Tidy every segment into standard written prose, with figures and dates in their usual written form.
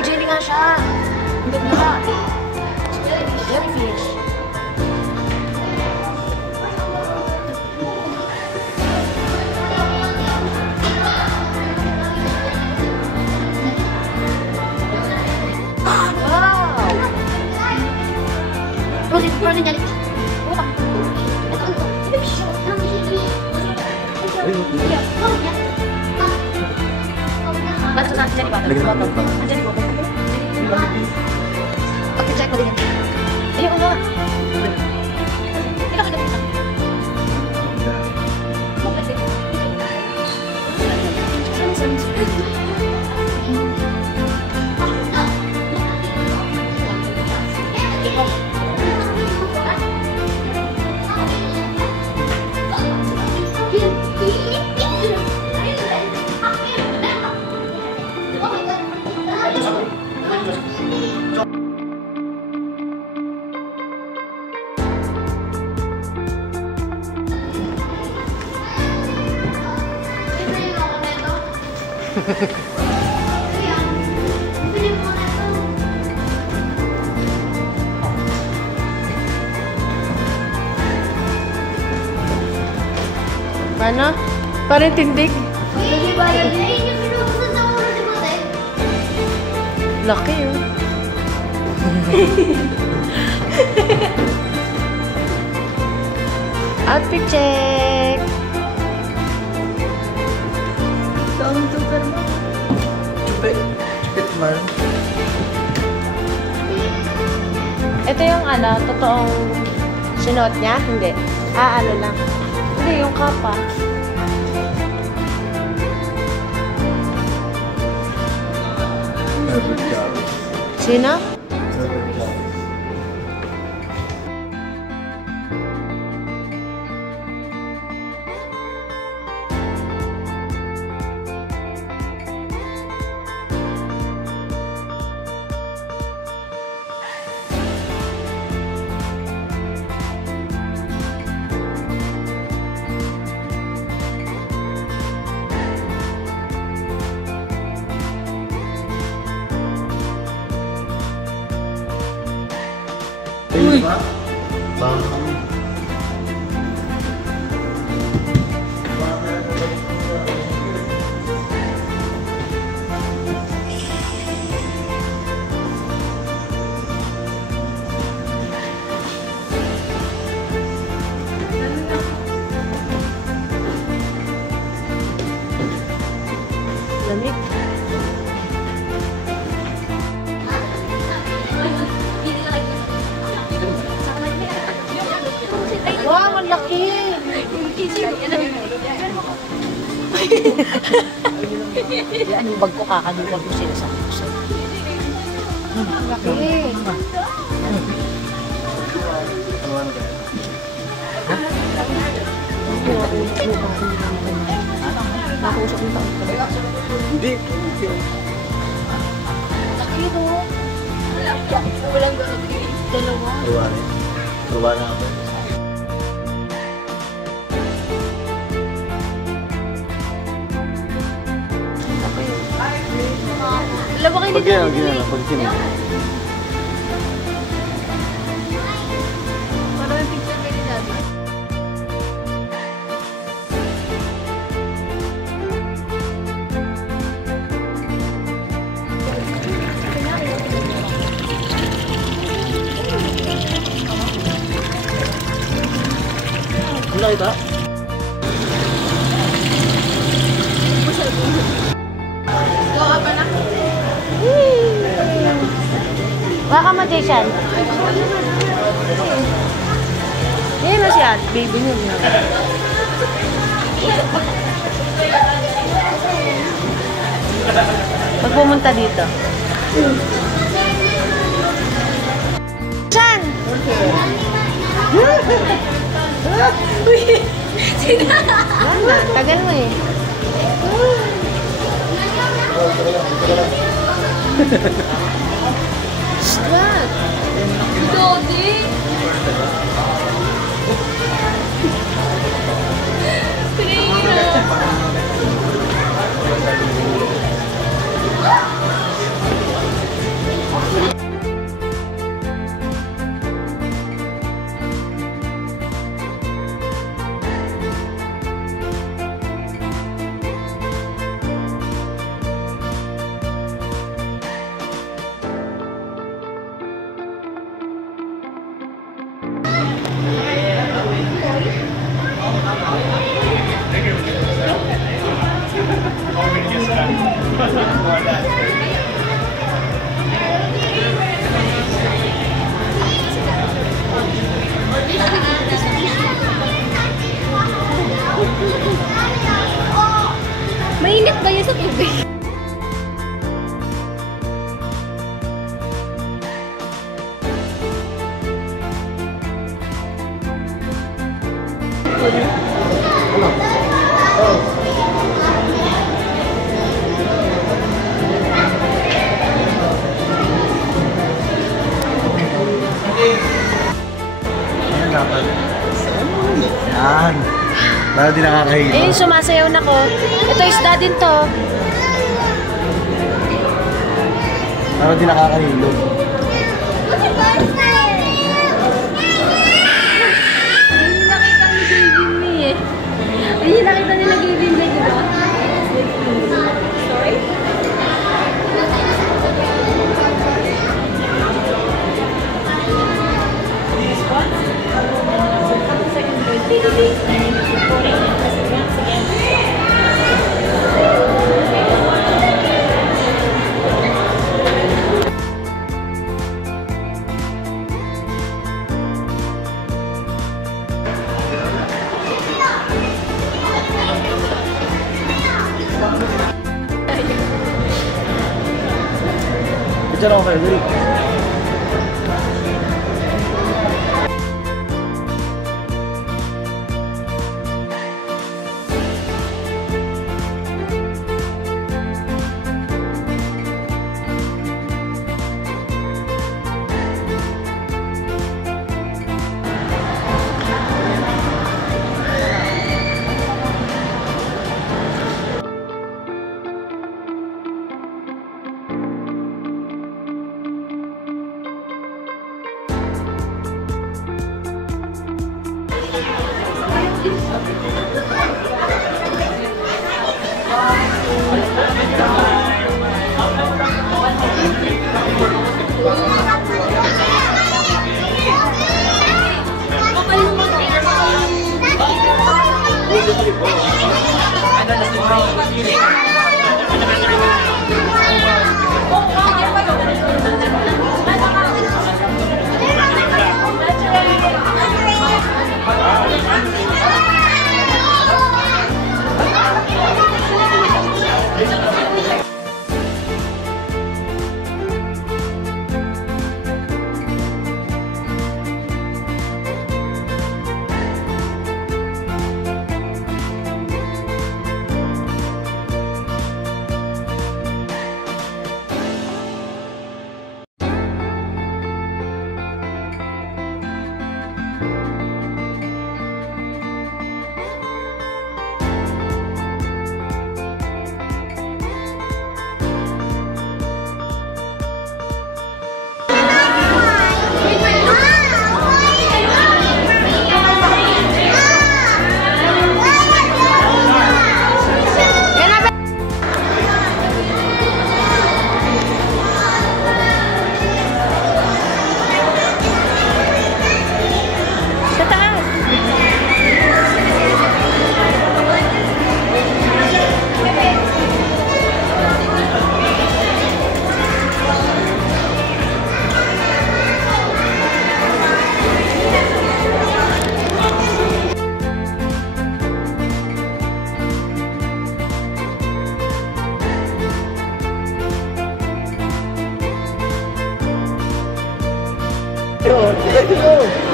Ay, jelly nga siya. Hindi nga. Jellyfish. Frozen jellyfish. Ba't sa jelly bottle? Jelly bottle. Pag-check mo din yan. Ayun nga. Ikaw kita. Mana? Parang tindig. Laki yun. Outfit check. Saan super mo? Chupit man. Ito yung ano, totoong sinuot niya? Hindi. Ano lang. Hindi, yung kapa. Sino? Uy! Bang. Lamig. Wow, ang laki! Yan yung bag ko kakaduwag mo sila sa puso. Ang laki! Nakausap mo taon ka ba? Hindi. Laki to. Walang gano'n. Dalawa. Tuwa na ako. Alam mo kayo Pag yan, ginala. Pag sino. Parang picture kayo ni Daddy. Wala ito? Baka magician. Hindi na siya. Baby niyo. Pag pumunta dito. Saan? Wala, tagal mo eh. What? Dodi! Aakyat ba yun sa tubig? Ayan dapat. Yan. Para di nakakahilo. Eh, sumasayaw na ko. Ito isda din to. Para di nakakahilo. Ayun, nakita nila Gavin Lee, di ba? Sorry? Diyan ako kayo, dali.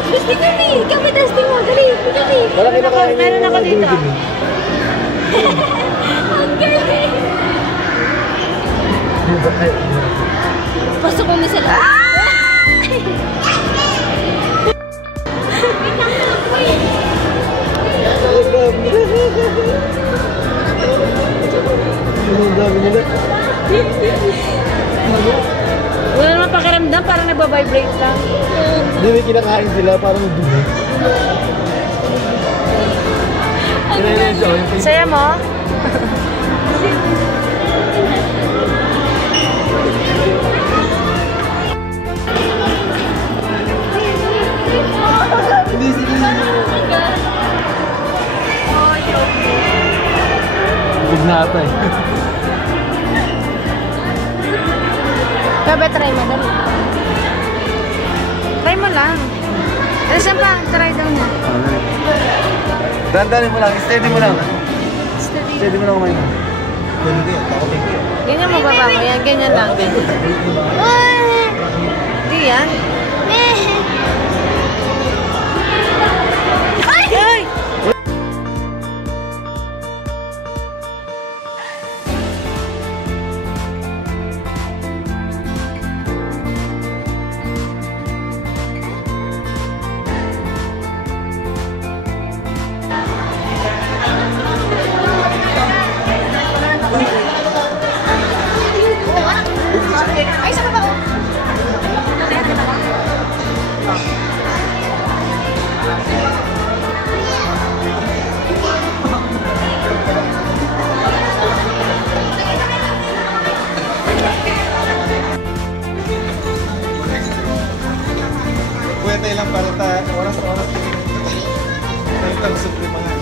Testing kami! Kami testing mo! Dali! Dali! Malaki na kayo. Meron ako dito. Ang galing! Pasok mo sa loob. Wala naman pakiramdam, parang nagbabibrate lang. Hindi may kinakain sila, parang dumi. Saya mo? Hindi sila. Big na ata eh. Kabe, try mo, dali. Try mo lang. Ano siya pa? Try daw na. Dandanin mo lang, steady mo lang. Steady. Steady mo lang kumain. Ganito yan. Takotin ko yan. Ganyan mo baba mo yan. Ganyan lang. Ganyan. Hindi yan. Ay! Ay, sa baba ko. Pwede lang para oras-oras. Nagtang sa mga.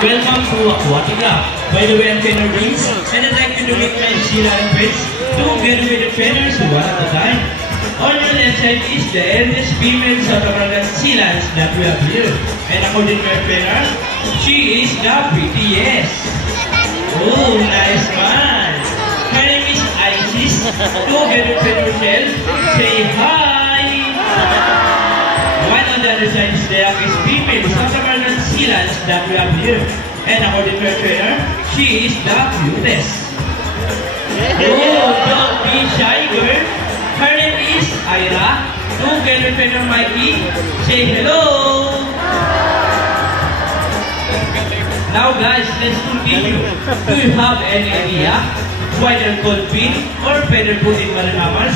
Welcome to Aquatica. By the way, I'm Trainer Rings, and I'd like you to meet my Sheila and Fritz, two graduated trainers one at a time. On your left side is the eldest female South American sea lions that we have here. And according to our trainer, she is the prettiest. Oh, nice man. Her name is Isis. Two graduated trainers say hi. One on the other side is the youngest female South American sea lions that we have here. And according to our trainer, she is the cutest. Oh, don't be shy, girl. Her name is Ira. Two trainer Mikey. Say hello. Now guys, let's continue. Do you have any idea why they're called fin or feather foot in marine mammals?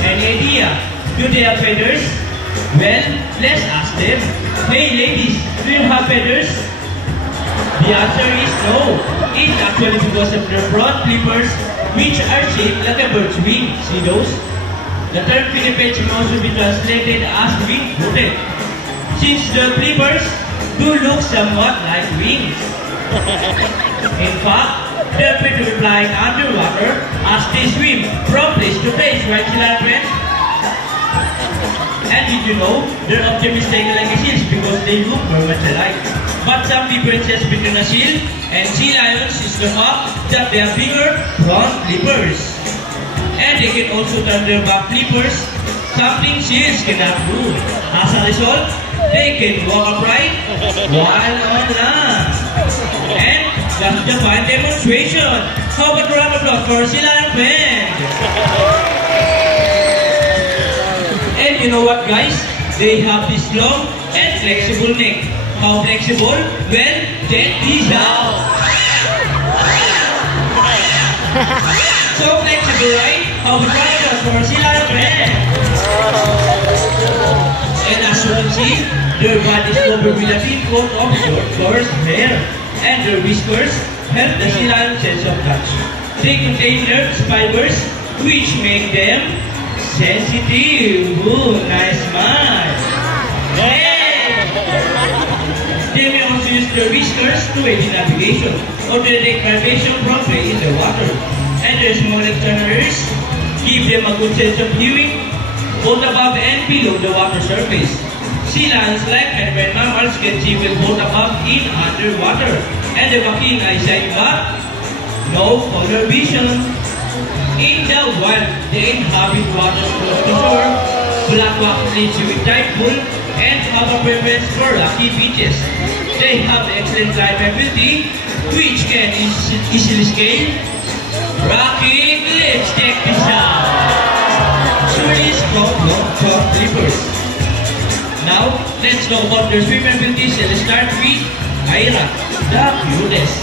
Any idea? Do they have feathers? Well, let's ask them. Hey ladies, do you have feathers? The answer is no. It's actually because of their broad flippers, which are shaped like a bird's wing. See those? The term pinniped can also be translated as wing-footed, since the flippers do look somewhat like wings. In fact, they're able to be flying underwater as they swim from place to place, right, children? And did you know, they're often mistaken like seals because they look very much alike. But some differences between a seal and sea lions is the fact that they have bigger front flippers. And they can also turn their back flippers, something seals cannot do. As a result, they can walk upright while on land. And that's the fine demonstration. How about a round of applause for Sea Lion Band? And you know what, guys? They have this long and flexible neck. How flexible? Well, check this out. So flexible, right? How about a round of applause for Sea Lion Band? And as you can see, their body is covered with a thin coat of short, coarse hair. And their whiskers help the sea lion sense of touch. They contain nerve fibers which make them sensitive. Ooh, nice man. Hey! They may also use their whiskers to aid in navigation or to detect vibration from prey in the water. And their small external ears give them a good sense of hearing both above and below the water surface. Sea lions, like marine mammals, can see well both above and underwater, and they have keen eyesight but no color vision. In the wild, they inhabit waters close to shore, black walk leads you with tide pool and have a preference for rocky beaches. They have excellent climb ability, which can easily scale rocky cliffs. Check this out. Surely strong long-term clippers. Now, let's know about their swim abilities. Let's start with Ira, the cutest.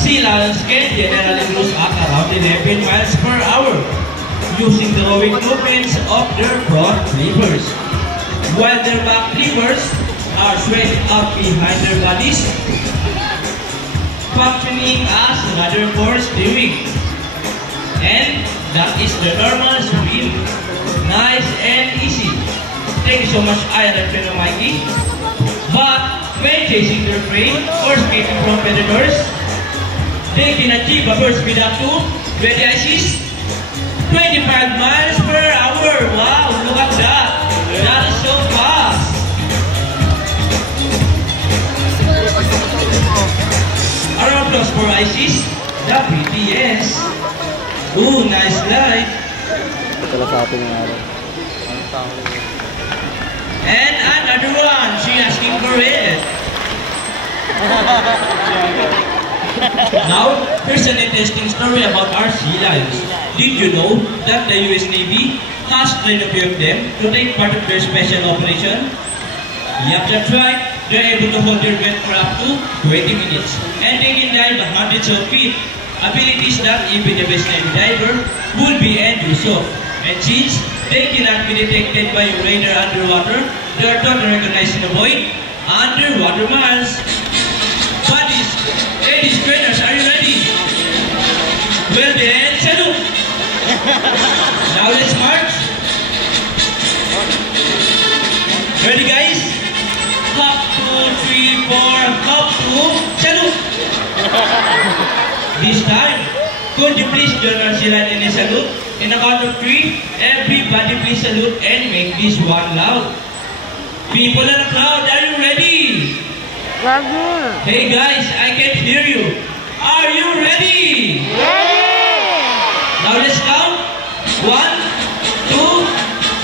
Sea lions can generally cruise at around 11 miles per hour using the rowing movements of their front flippers, while their back flippers are straight up behind their bodies, functioning as rudder for steering. And that is the normal swim. Nice and easy. Thank you so much, Ira and Mikey. But when chasing their prey or escaping from predators, they can achieve a burst speed up to 20 ICs, 25 miles per hour. Wow, look at that. That is so fast. A round of applause for ICs, the BTS. Ooh, nice slide. And another one, she asking for it. Now, here's an interesting story about our sea lions. Did you know that the US Navy has trained a few of them to take part of their special operation? Yep, that's right. They're able to hold their breath for up to 20 minutes. And they can dive hundreds of feet. Abilities that even the best Navy diver would be envious of. And since they cannot be detected by radar underwater, they are taught to recognize and avoid underwater miles. Buddies, ladies, trainers, are you ready? Well then, salute! Now let's march. Ready guys? Hop, 2, 3, 4, hop, 2, salute! This time, could you please join our sea lion in a salute? In a count of 3, everybody please salute and make this one loud. People in the crowd, are you ready? Hey guys, I can't hear you. Are you ready? Now let's count. 1, 2,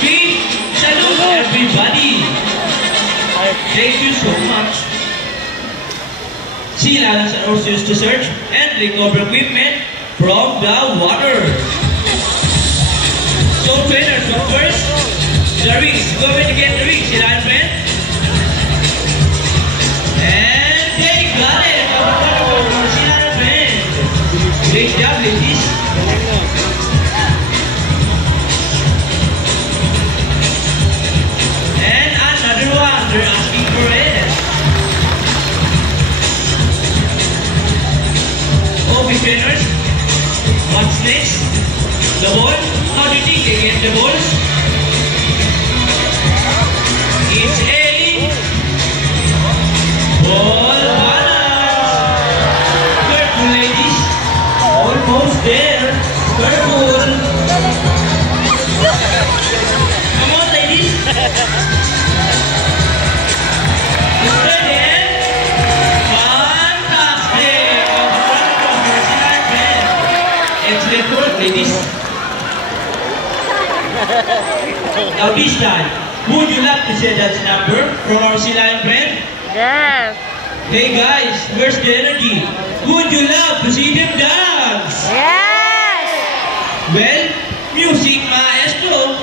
3, salute everybody. Thank you so much. Sea lions are also used to search and recover equipment from the water. So trainers, but first, the rings. Go ahead and get the rings, sea lion friend. And they got it. Our sea lion friend. Great job, ladies. And another one. They're asking for it. Okay, trainers. What's next? The ball? How do you think they get the balls? It's a ball balance. Careful, ladies. Almost there. Careful. Come on, ladies. Ready? Fantastic. Excellent work, ladies. Now this time, would you like to say that number from our sea lion friend? Yes. Hey guys, where's the energy? Would you love to see them dance? Yes. Well, music maestro.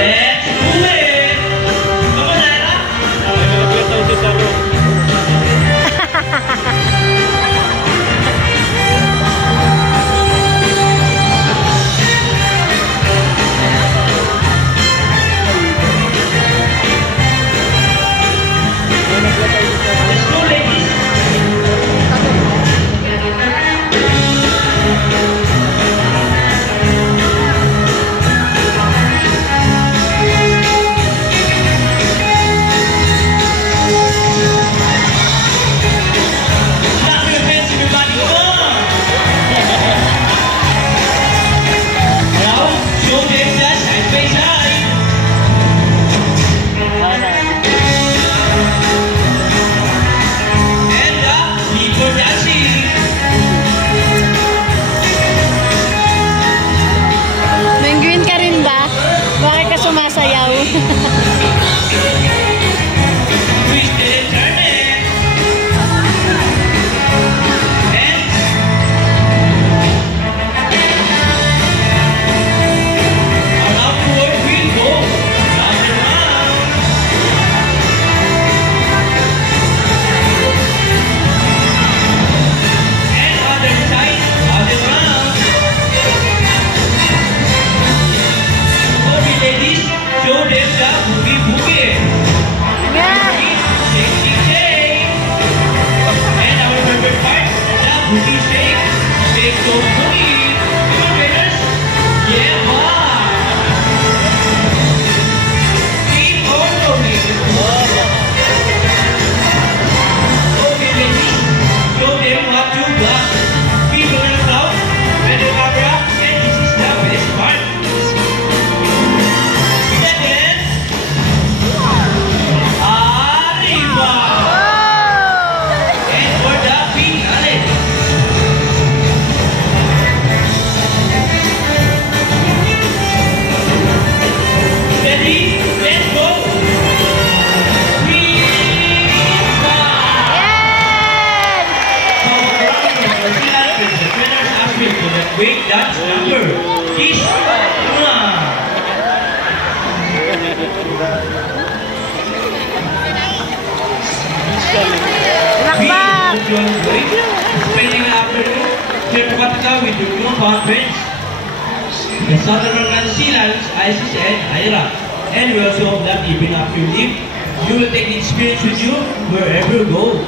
Let's do it. Come on, Lara. please. We hope you enjoy spending an afternoon here in Patica with your newfound friends, the Southern American Sea Lions, ISIS and IRA. And we also hope that even after you leave, you will take the experience with you wherever you go.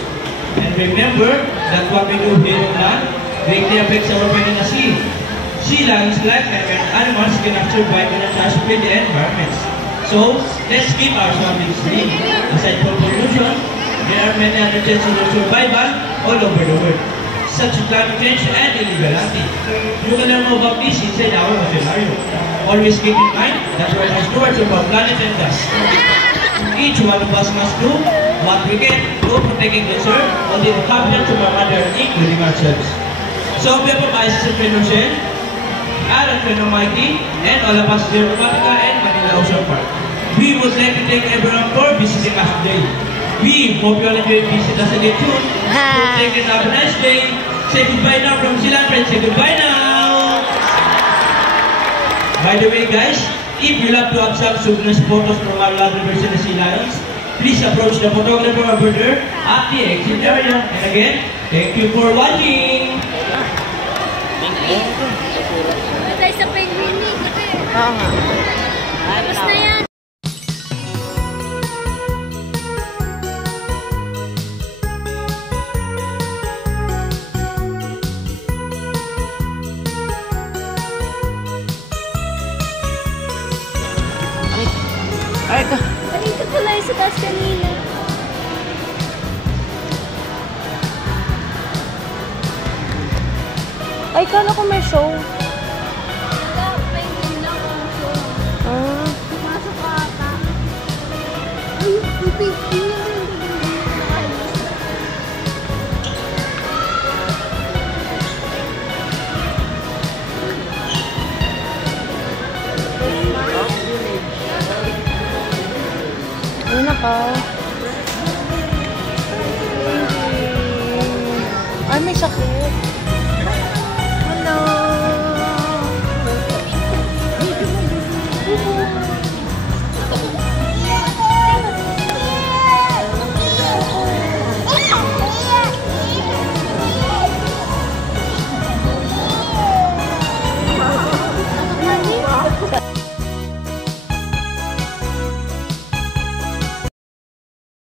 And remember that what we do here on land greatly affects our friend in the sea. Sea lions, like marine animals, can actually survive in a transport the environments. So, let's keep our surroundings clean. Aside from pollution, there are many other chances of survival all over the world, such as climate change and illegal hunting. You can learn more about this inside our vocabulary. Always keep in mind that we are stewards of our planet and us. Each one of us must do what we can to protect and conserve all the inhabitants of our mother, including ourselves. So, we have my sister friend Rochelle, Aaron friend Mikey, and all of us here in Patica and Manila Ocean Park. We would like to thank everyone for visiting us today. We hope you all enjoy visit us again soon. So, take it, have a nice day. Say goodbye now from Silang friends. Say goodbye now. By the way, guys, if you love to have some souvenirs photos from our lovely version of Sea Lions, please approach the photographer over there at the exit area. And again, thank you for watching. Tayo sa penguin ni. Oo nga. Tapos na yan. Ay, ito. Kanina pala yung sa taas kanina. Ay, kala ko may show. Wala, penguin lang ang show. Ah. Pumasok ka ata. Uy, yung penguin yung nakaalis. Ay, nakaw. Ay, may sakit.